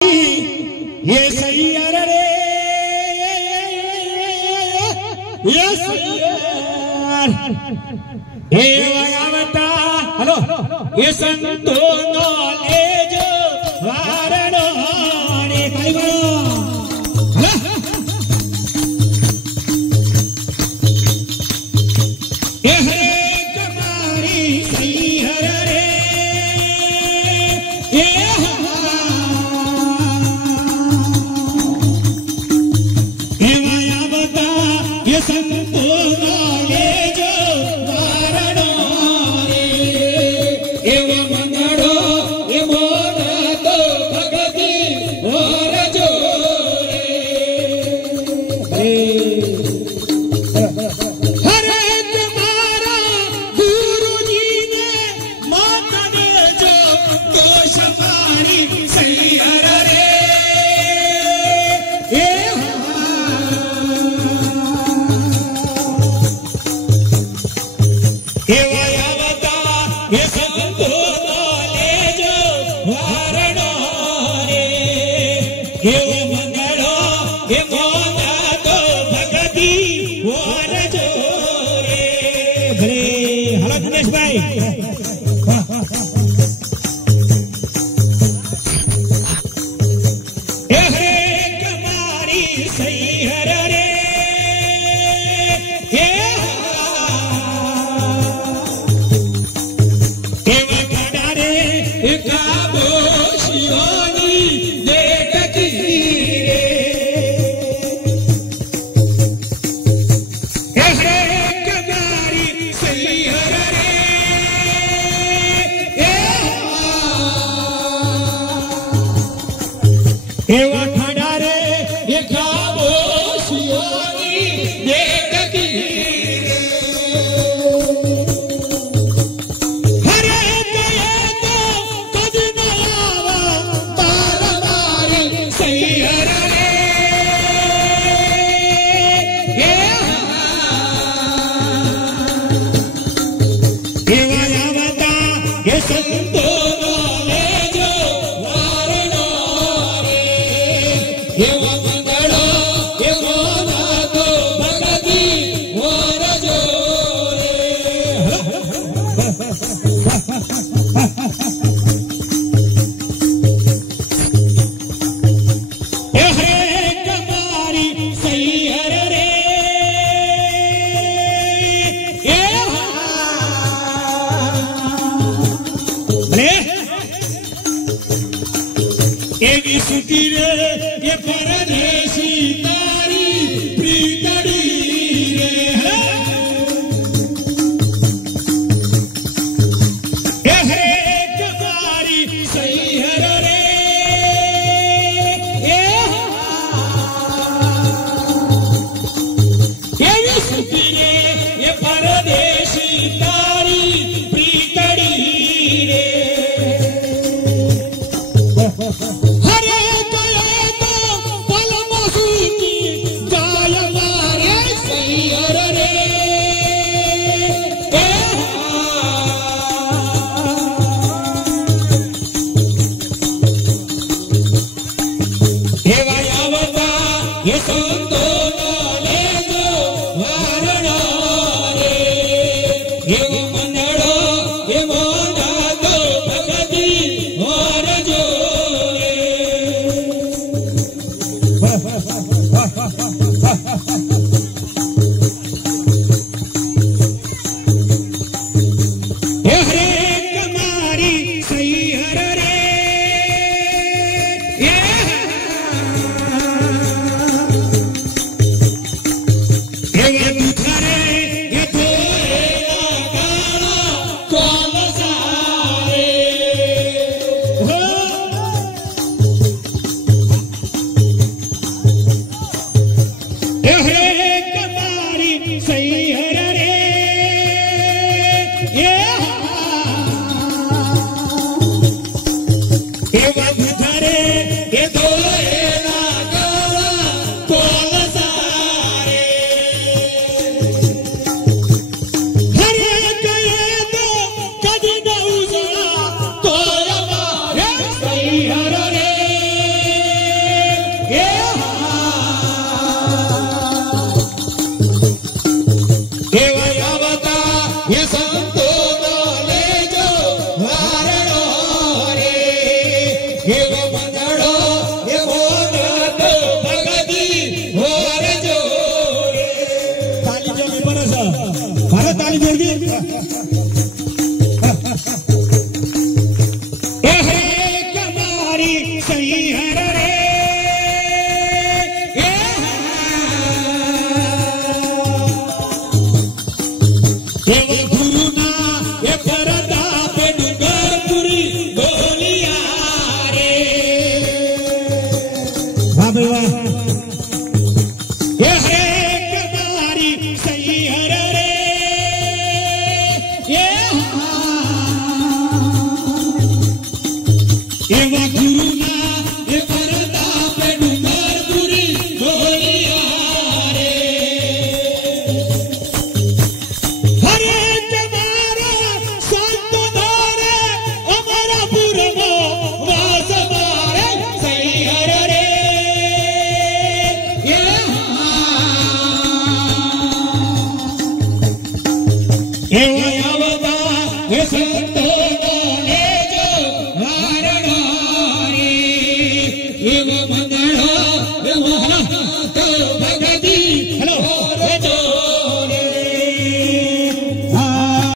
ये सही रे ये सही हे वयावता हेलो ये संतो नॉलेज वारणो रे भाई हेलो ये हरे कमारी सही रे ये ये संतो नॉलेज वारणो रे एव मंगड़ो ए मोर तो भगति और जो रे हरे तुम्हारा गुरु जी ने मात दे जो दोष मारी सही रे ये संतो नॉलेज वारणो रे ये मंगड़ो ये मोना तो भगति और जो रे भले हेलो दिनेश भाई ये हरे कमारी सही हरे रे एवा खड़ा रे ये खामोशियों देखती हरे गए तो कद न आवा तार मारी सही रे एवा यावता ये संतो ये मंगड़ो ये मोना तो भगति और जो रे हरे कमारी सही हरे रे एवी सुती रे ये परदेशी तारी प्रीतड़ी रे ये हरे कमारी सही हरे रे एवी सुती रे ये परदेशी तारी प्रीतड़ी रे हरे गए तो पल मसूकी गाय मारे सही रे हे वायावता ये संतो नॉलेज वारणो रे ये मंगड़ो ये मोना तो भगति और जो ये हरे कमारी सही हरे रे ये दुखरे ये थोरे गाना कौन सारे हो ये हरे कमारी सही हरे रे ये वधरे ये दोरे ना गाना कौन सारे हरे गए तो कदी न उजड़ा तो हमारे सही हरे रे मंगड़ो ये मोनत भगती होर जोरे ताली जोड़ी बरस भारत ताली जोड़ी सही हर रे गुरु ना ये परदा पे डुंगरपुरी बोलिया रे वाह भाई वाह ये हरे कमारी सही हर रे ये गुरु ना ये परदा पे डुंगरपुरी बोलिया रे हरे तुम्हारा संत धारे हमारा पुरमो वास मारे सही हर रे ये